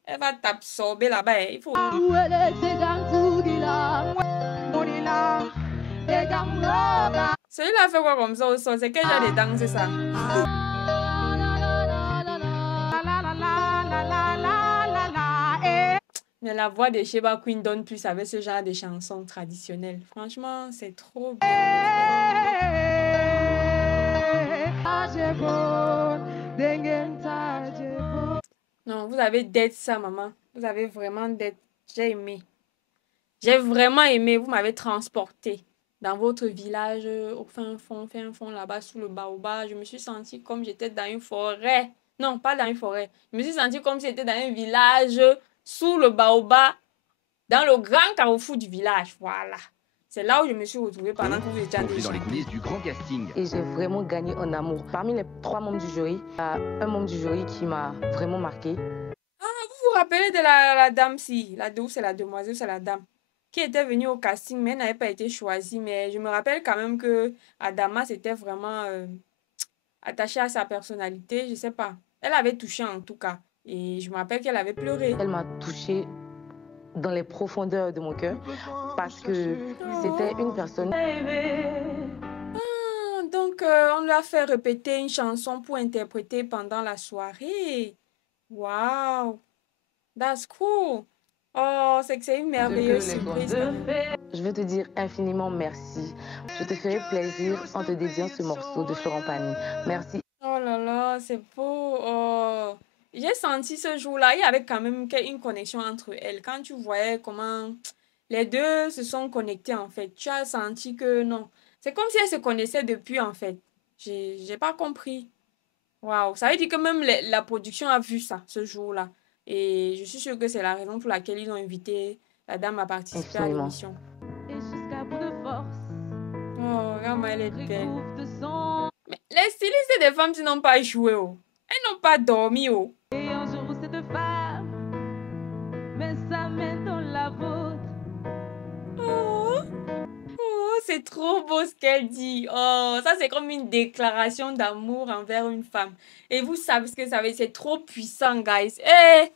Elle va t'absorber là-bas. Il faut... Celui-là fait quoi comme ça au sol? C'est quel genre de danse, c'est ça? Mais la voix de Sheva Queen donne plus avec ce genre de chansons traditionnelles. Franchement, c'est trop bien. Non, vous avez d'être ça, maman. Vous avez vraiment d'être. J'ai aimé. J'ai vraiment aimé. Vous m'avez transporté dans votre village au fin fond là-bas sous le baobab. Je me suis sentie comme j'étais dans une forêt. Non, pas dans une forêt. Je me suis sentie comme si j'étais dans un village sous le baobab, dans le grand carrefour du village. Voilà. C'est là où je me suis retrouvée pendant que vous étiez en train de dans les coulisses du grand casting. Et j'ai vraiment gagné en amour. Parmi les 3 membres du jury, il y a un membre du jury qui m'a vraiment marqué. Ah, vous vous rappelez de la dame-ci, c'est la demoiselle, c'est la dame, qui était venue au casting, mais elle n'avait pas été choisie. Mais je me rappelle quand même que Adama s'était vraiment attachée à sa personnalité, je sais pas. Elle avait touché en tout cas. Et je me rappelle qu'elle avait pleuré. Elle m'a touchée dans les profondeurs de mon cœur parce que c'était une personne. Ah, donc, on lui a fait répéter une chanson pour interpréter pendant la soirée. Wow, that's cool. Oh, c'est que c'est une merveilleuse surprise. Je veux te dire infiniment merci. Je te ferai plaisir en te dédiant ce morceau de Florent Pagny. Merci. Oh là là, c'est beau. Oh. J'ai senti ce jour-là, il y avait quand même une connexion entre elles. Quand tu voyais comment les deux se sont connectés, en fait, tu as senti que non. C'est comme si elles se connaissaient depuis, en fait. J'ai pas compris. Waouh, ça veut dire que même la production a vu ça, ce jour-là. Et je suis sûre que c'est la raison pour laquelle ils ont invité la dame à participer à l'émission. Et jusqu'à bout de force. Oh, regarde, elle est belle. Mais les stylistes, c'est des femmes qui n'ont pas joué, oh. Elles n'ont pas dormi, oh. Et un jour, cette femme met sa main dans la vôtre. Oh, c'est trop beau ce qu'elle dit. Oh, ça c'est comme une déclaration d'amour envers une femme. Et vous savez ce que ça veut dire, c'est trop puissant, guys. Eh,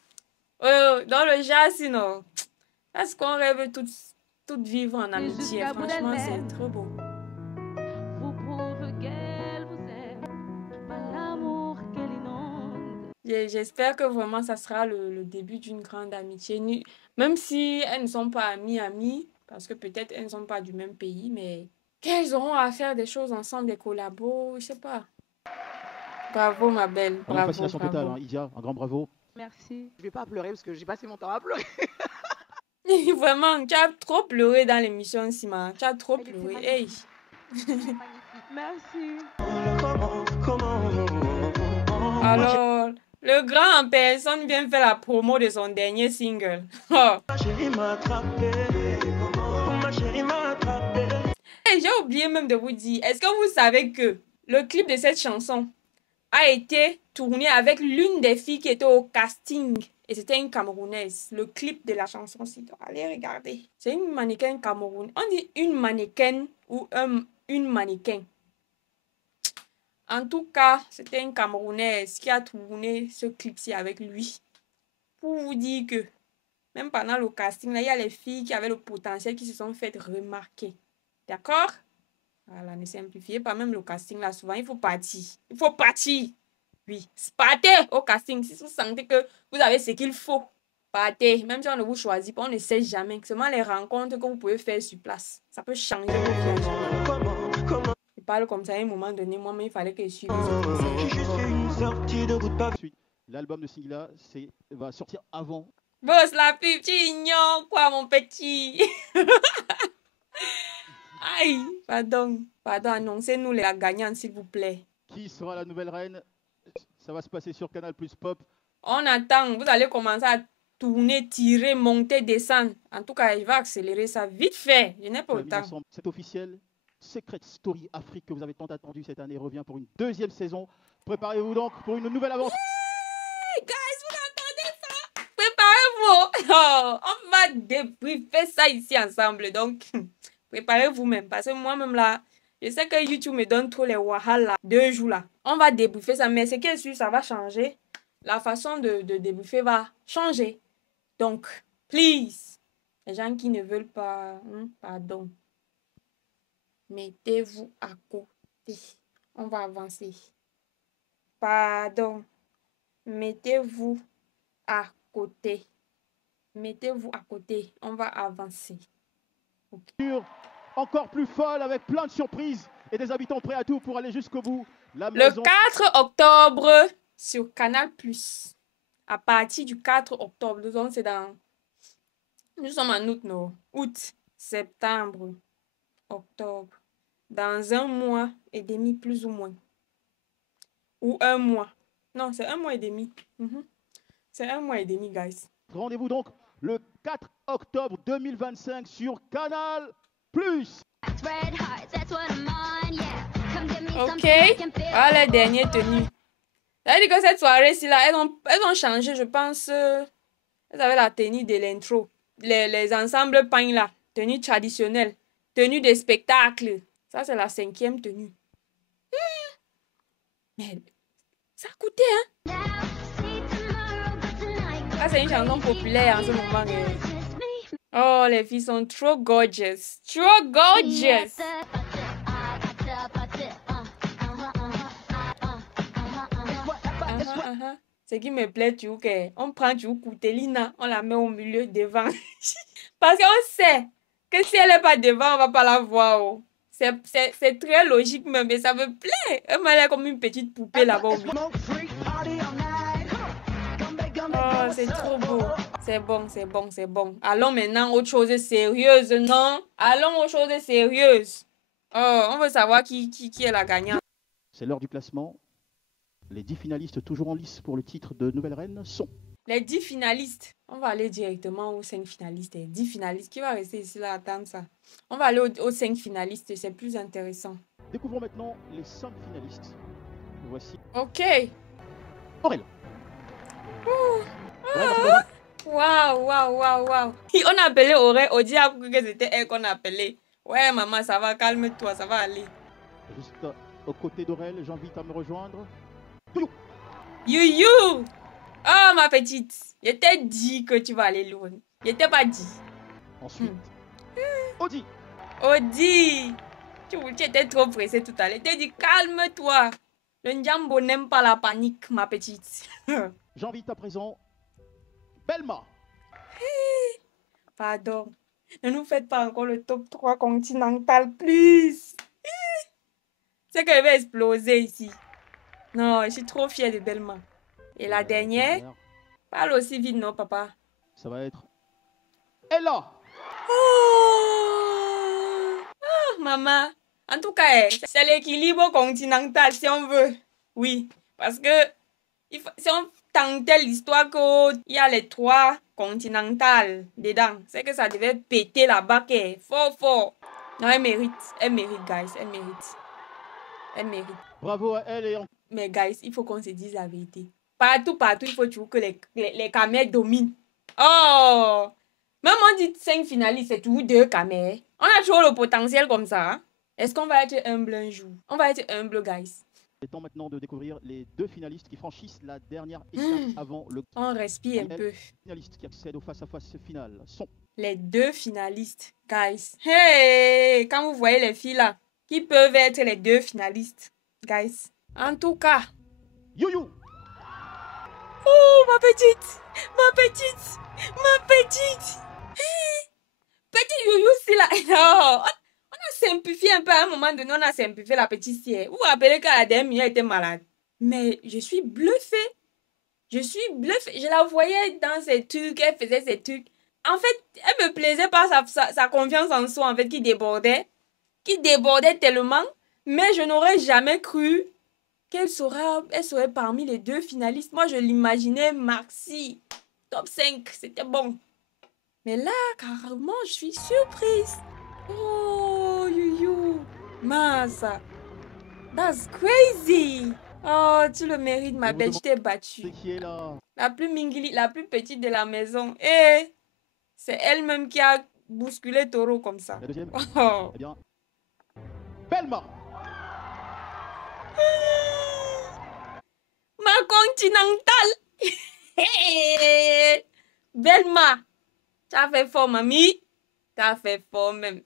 dans le jazz, sinon, est-ce qu'on rêve toutes vivre en amitié? Franchement, c'est trop beau. Vous prouve qu'elle vous aime, pas l'amour qu'elle inonde. J'espère que vraiment ça sera le début d'une grande amitié. Même si elles ne sont pas amies, parce que peut-être elles ne sont pas du même pays, mais qu'elles auront à faire des choses ensemble, des collabos, je sais pas. Bravo ma belle, bravo. Fascination totale, hein, Idia, un grand bravo. Merci. Je vais pas pleurer parce que j'ai passé mon temps à pleurer. Vraiment, tu as trop pleuré dans l'émission, Sima. Tu as trop pleuré. Hey. Merci. Alors, le grand en personne vient faire la promo de son dernier single. Oh. Hey, j'ai oublié même de vous dire, est-ce que vous savez que le clip de cette chanson a été tourné avec l'une des filles qui était au casting? Et c'était une Camerounaise. Le clip de la chanson, allez regarder. C'est une mannequin camerounaise. On dit une mannequin ou une mannequin. En tout cas, c'était une Camerounaise qui a tourné ce clip-ci avec lui. Pour vous dire que, même pendant le casting, là, il y a les filles qui avaient le potentiel qui se sont faites remarquer. D'accord? Voilà, ne simplifiez pas même le casting là. Souvent, il faut partir. Il faut partir. Oui, partez au casting. Si vous sentez que vous avez ce qu'il faut, partez. Même si on ne vous choisit pas, on ne sait jamais. C'est seulement les rencontres que vous pouvez faire sur place. Ça peut changer vos vies. Je parle comme ça à un moment donné. Moi, mais il fallait que je suive. L'album de Singla va sortir avant. Boss la pipe, tu ignores quoi, mon petit? Aïe, pardon, annoncez-nous la gagnante, s'il vous plaît. Qui sera la nouvelle reine? Ça va se passer sur Canal Plus Pop. On attend. Vous allez commencer à tourner, tirer, monter, descendre. En tout cas, je vais accélérer ça vite fait. Je n'ai pas le temps. C'est officiel. Secret Story Afrique que vous avez tant attendu cette année revient pour une deuxième saison. Préparez-vous donc pour une nouvelle aventure. Hey, guys, vous entendez ça? Préparez-vous. Oh, on va débriefer ça ici ensemble. Donc, préparez-vous même. Parce que moi-même là, je sais que YouTube me donne trop les wahala 2 jours là. On va débriefer ça. Mais ce qui est sûr, ça va changer. La façon de débriefer va changer. Donc, please, les gens qui ne veulent pas, pardon. Mettez-vous à côté. On va avancer. Pardon. Mettez-vous à côté. Mettez-vous à côté. On va avancer. Okay. Encore plus folle avec plein de surprises et des habitants prêts à tout pour aller jusqu'au bout. Le 4 octobre sur Canal+. À partir du 4 octobre. Donc c'est dans... Nous sommes en août, non? Août, septembre, octobre. Dans 1 mois et demi, plus ou moins. Ou 1 mois. Non, c'est 1 mois et demi. C'est 1 mois et demi, guys. Rendez-vous donc le 4 octobre 2025 sur Canal+. Ok. Voilà les dernières tenues. Ça veut dire que cette soirée-ci, là, elles ont changé, je pense. Elles avaient la tenue de l'intro. Les ensembles pagnes, là. Tenue traditionnelle. Tenue de spectacle. Ça, c'est la 5e tenue. Mais ça a coûté, hein? Ça, c'est une chanson populaire en ce moment. Oh, les filles sont trop gorgeous. Trop gorgeous. Ce qui me plaît, tu vois, on prend du Koutelina, on la met au milieu devant. Parce qu'on sait que si elle n'est pas devant, on ne va pas la voir. Oh. C'est très logique même, mais ça me plaît. Elle m'a l'air comme une petite poupée là-bas. Oh, c'est trop beau. C'est bon, c'est bon, c'est bon. Allons maintenant aux choses sérieuses, non? Allons aux choses sérieuses. Oh, on veut savoir qui est la gagnante. C'est l'heure du classement. Les 10 finalistes toujours en lice pour le titre de nouvelle reine sont... Les 10 finalistes. On va aller directement aux 5 finalistes. 10 finalistes. Qui va rester ici là attendre ça? On va aller aux 5 finalistes. C'est plus intéressant. Découvrons maintenant les 5 finalistes. Voici... Ok. Aurel. Waouh, waouh, waouh, waouh. On appelait Aurel. On dit que c'était elle qu'on appelait. Ouais, maman, ça va, calme-toi, ça va aller. Juste aux côtés d'Aurel, j'invite à me rejoindre. You. Oh, ma petite. Je t'ai dit que tu vas aller loin. Je t'ai pas dit. Ensuite, Audi. Audi. Tu étais trop pressée tout à l'heure. Je t'ai dit, calme-toi. Le Njambo n'aime pas la panique, ma petite. J'invite à présent Belma. Pardon. Ne nous faites pas encore le top 3 continental, plus. C'est qu'elle va exploser ici. Non, je suis trop fière de Belma. Et la dernière, parle aussi vite, non, papa? Ça va être Ella. Oh, maman. En tout cas, c'est l'équilibre continental, si on veut. Oui, parce que si on tentait l'histoire qu'il y a les 3 continentales dedans, c'est que ça devait péter là-bas, fort. Non, elle mérite, guys, elle mérite. Bravo à elle et... Mais guys, il faut qu'on se dise la vérité. Partout, il faut toujours que les camels dominent. Oh! Même on dit 5 finalistes, c'est toujours 2 camels. On a toujours le potentiel comme ça. Hein? Est-ce qu'on va être humble un jour? On va être humble, guys. C'est temps maintenant de découvrir les 2 finalistes qui franchissent la dernière étape avant le... On respire un peu. Les finalistes qui accèdent au face-à-face final sont... Les 2 finalistes, guys. Hey! Quand vous voyez les filles là, qui peuvent être les 2 finalistes, guys. En tout cas... You. Oh, ma petite. Petit Youyou, c'est là. Non. On a simplifié un peu à un moment donné, on a simplifié la petite sœur. Vous vous rappelez qu'à la dernière minute, elle était malade. Mais je suis bluffée. Je la voyais dans ses trucs, elle faisait ses trucs. En fait, elle me plaisait par sa confiance en soi, en fait, qui débordait tellement. Mais je n'aurais jamais cru elle serait parmi les 2 finalistes. Moi, je l'imaginais Maxi, top 5, c'était bon. Mais là, carrément, je suis surprise. Oh, you, Massa. That's crazy. Oh, tu le mérites, ma belle, je t'ai battue. Qui est là? La plus mingili, la plus petite de la maison. Et c'est elle-même qui a bousculé Toro comme ça. La deuxième. Oh. Eh bien, Belma. Ma continentale. Belma. Tu as fait fort, mamie. Tu as fait fort même.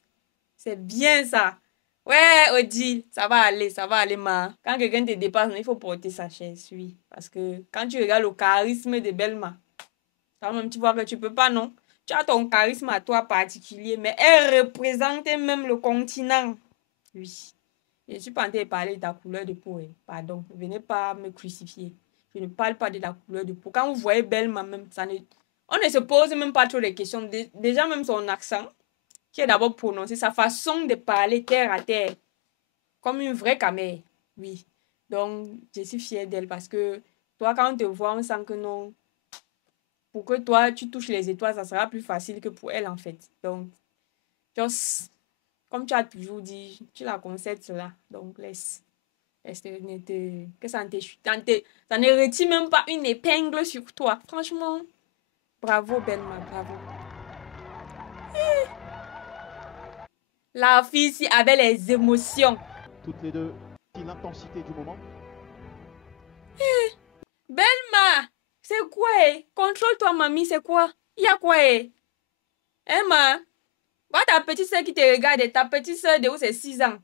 C'est bien ça. Ouais, Odile, ça va aller, ma. Quand quelqu'un te dépasse, il faut porter sa chaise, oui. Parce que quand tu regardes le charisme de Belma, quand même, tu vois que tu peux pas, non? Tu as ton charisme à toi particulier, mais elle représente même le continent. Oui. Je suis pas en train de parler de ta couleur de peau. Pardon, venez pas me crucifier. Je ne parle pas de la couleur de peau. Quand vous voyez Belma, même, on ne se pose même pas trop les questions. Déjà, même son accent, qui est d'abord prononcé, sa façon de parler terre à terre, comme une vraie camère. Oui. Donc, je suis fière d'elle parce que toi, quand on te voit, on sent que non. Pour que toi, tu touches les étoiles, ça sera plus facile que pour elle, en fait. Donc, just, comme tu as toujours dit, tu la concèdes cela. Donc, laisse que ça ne retire même pas une épingle sur toi. Franchement, bravo, Belma, bravo. La fille ici avait les émotions. Toutes les deux, l'intensité du moment. Belma, c'est quoi? Contrôle-toi, mamie, c'est quoi? Il y a quoi? Emma, vois ta petite soeur qui te regarde, ta petite soeur de où c'est 6 ans.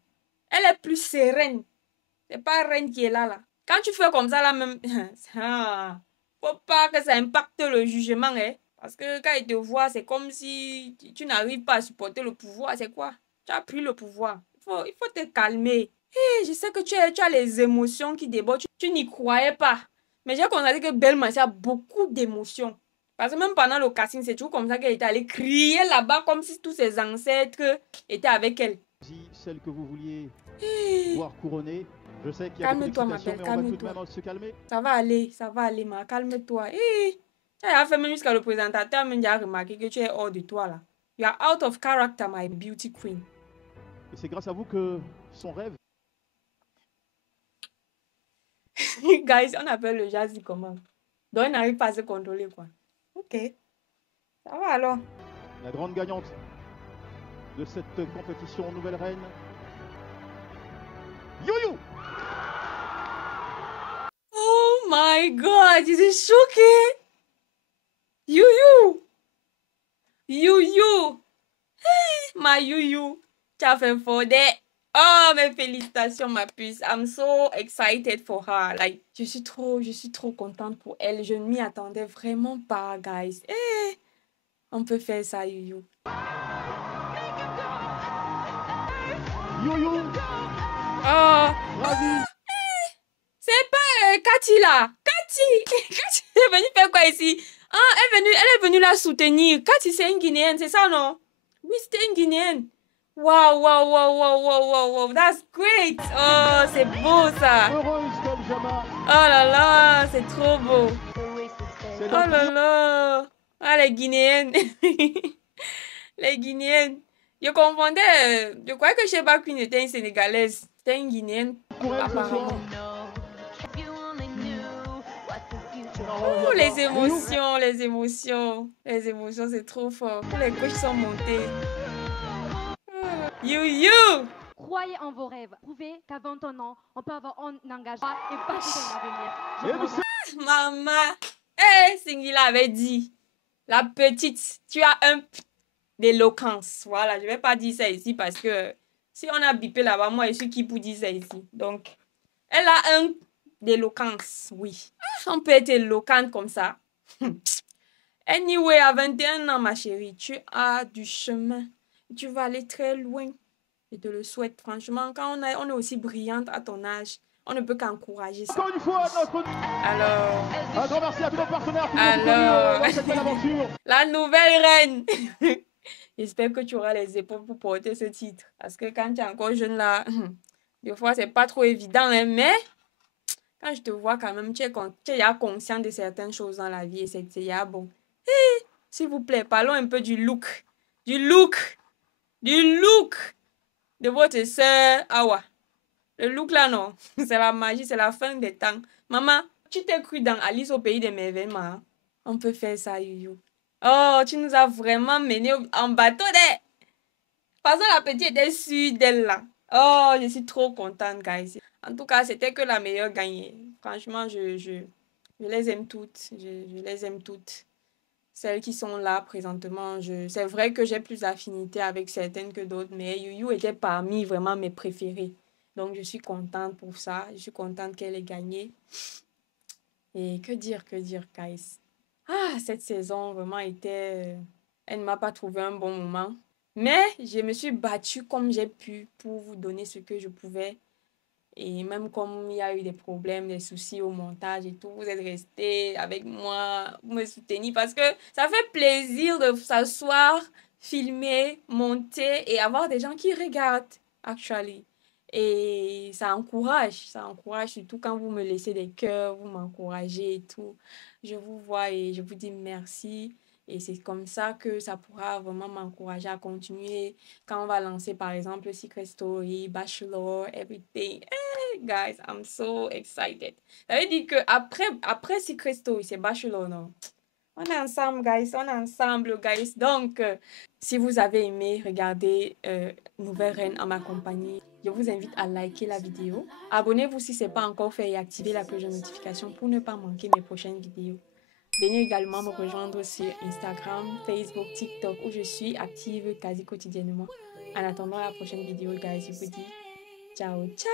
Elle est plus sereine. C'est pas Reine qui est là. Quand tu fais comme ça, là même, faut pas que ça impacte le jugement, hein. Parce que quand il te voit, c'est comme si tu n'arrives pas à supporter le pouvoir. C'est quoi? Tu as pris le pouvoir. Il faut te calmer. Hey, je sais que tu as les émotions qui débordent. Tu n'y croyais pas. Mais j'ai constaté que Belma a beaucoup d'émotions. Parce que même pendant le casting, c'est toujours comme ça qu'elle était allée crier là-bas comme si tous ses ancêtres étaient avec elle. Celle que vous vouliez voir couronnée. Je sais qu'il y a calme-toi, ma belle, calme-toi. Se calmer. Ça va aller, ma. Calme-toi. Tu as fait même jusqu'à le présentateur, même il a remarqué que tu es hors de toi, là. You are out of character, my beauty queen. Et c'est grâce à vous que son rêve... Guys, on appelle le jazz comment? Donc, il n'arrive pas à se contrôler, quoi. Ok. Ça va, alors. La grande gagnante de cette compétition, nouvelle reine, You-You. Oh my God, je suis choquée. You-You. You-You. Hey, ma You-You. Tu as fait fort. Oh, mes félicitations, ma puce. I'm so excited for her. Like, je suis trop contente pour elle. Je ne m'y attendais vraiment pas, guys. Hey, on peut faire ça, You-You. You-You. Oh. Ravi. C'est pas Cathy là. Cathy est venue faire quoi ici? Ah, elle est venue la soutenir. Cathy, c'est une Guinéenne, c'est ça, non? Oui, c'était une Guinéenne. Wow. That's great. Oh, c'est beau ça. Oh là là, c'est trop beau. Oh là là. Ah, les Guinéennes. Les Guinéennes. Je confondais. Je croyais que Sheba Queen était une Sénégalaise. C'était une Guinéenne. Apparemment. Oh, les émotions, c'est trop fort. Les couches sont montées. You. Croyez en vos rêves. Prouvez qu'à 21 ans, on peut avoir un engagement et bâtir son avenir. Maman, Singila avait dit, la petite, tu as un d'éloquence. Voilà, je vais pas dire ça ici parce que si on a bipé là-bas, moi, je suis qui pour dire ça ici. Donc, elle a un d'éloquence, oui. On peut être éloquente comme ça. Anyway, à 21 ans, ma chérie, tu as du chemin. Tu vas aller très loin. Je te le souhaite, franchement. Quand on est aussi brillante à ton âge, on ne peut qu'encourager ça. Encore une fois, notre... Alors... Un grand merci à tous nos partenaires qui nous ont cette belle aventure. La nouvelle reine. J'espère que tu auras les épaules pour porter ce titre. Parce que quand tu es encore jeune là, des fois, c'est pas trop évident, hein, mais Quand je te vois quand même, tu es conscient de certaines choses dans la vie et c'est bon. Hey, s'il vous plaît, parlons un peu du look. Du look de votre sœur Awa. Le look là, non. C'est la magie, c'est la fin des temps. Maman, tu t'es cru dans Alice au pays des merveilles, ma. On peut faire ça, Youyou. Oh, tu nous as vraiment mené en bateau, de. Parce que la petite était sûre d'elle, là. Oh, je suis trop contente, guys. En tout cas, c'était que la meilleure gagnée. Franchement, je les aime toutes. Je les aime toutes. Celles qui sont là présentement, c'est vrai que j'ai plus d'affinité avec certaines que d'autres, mais Youyou était parmi vraiment mes préférées. Donc, je suis contente pour ça. Je suis contente qu'elle ait gagné. Et que dire, guys. Ah, cette saison vraiment était... Elle ne m'a pas trouvé un bon moment. Mais je me suis battue comme j'ai pu pour vous donner ce que je pouvais. Et même comme il y a eu des problèmes, des soucis au montage et tout, vous êtes restés avec moi, vous me soutenez parce que ça fait plaisir de s'asseoir, filmer, monter et avoir des gens qui regardent, actually. Et ça encourage surtout quand vous me laissez des cœurs, vous m'encouragez et tout. Je vous vois et je vous dis merci. Et c'est comme ça que ça pourra vraiment m'encourager à continuer. Quand on va lancer par exemple Secret Story, Bachelor, everything. Hey, guys, I'm so excited. Ça veut dire qu'après Secret Story, c'est Bachelor, non? On est ensemble, guys. On est ensemble, guys. Donc, si vous avez aimé regarder Nouvelle Reine en ma compagnie, je vous invite à liker la vidéo. Abonnez-vous si ce n'est pas encore fait et activez la cloche de notification pour ne pas manquer mes prochaines vidéos. Venez également me rejoindre sur Instagram, Facebook, TikTok où je suis active quasi quotidiennement. En attendant la prochaine vidéo, guys, je vous dis ciao, ciao!